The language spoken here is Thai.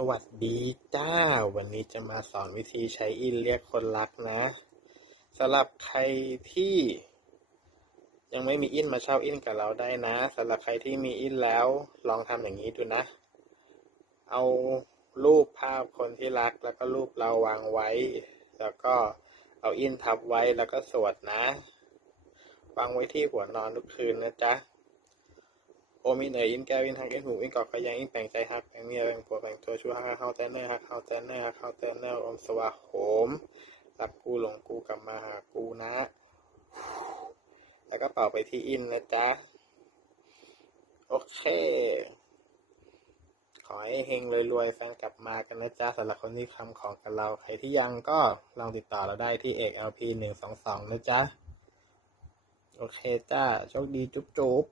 สวัสดีจ้า วันนี้จะมาสอนวิธีใช้อินเรียกคนรักนะสำหรับใครที่ ยังไม่มีอินมาเช่าอินกับเราได้นะสำหรับใครที่มีอินแล้ว ลองทำอย่างนี้ดูนะ เอารูปภาพคนที่รักแล้วก็รูปเราวางไว้ แล้วก็เอาอินทับไว้แล้วก็สวดนะ วางไว้ที่หัวนอนทุกคืนนะจ๊ะ โอมินเออินแก้วอินทักอินหูอินกอกขยังอินแปลงใจฮักแปลงเมียแปลงผัวแปลงตัวชั่วฮักเฮาแตนเนอร์ฮักเฮาแตนเนอร์ฮักเฮาแตนเนอร์อมสวาโหมรักกูหลงกูกลับมาหากูนะ แล้วก็เป่าไปที่อินนะจ๊ะ โอเค ขอให้เฮงรวยๆแฟนกลับมากันนะจ๊ะสำหรับคนที่ทำของกับเรา ใครที่ยังก็ลองติดต่อเราได้ที่เอก LP หนึ่งสองสองนะจ๊ะ โอเคจ้าโชคดีจุ๊บจุ๊บ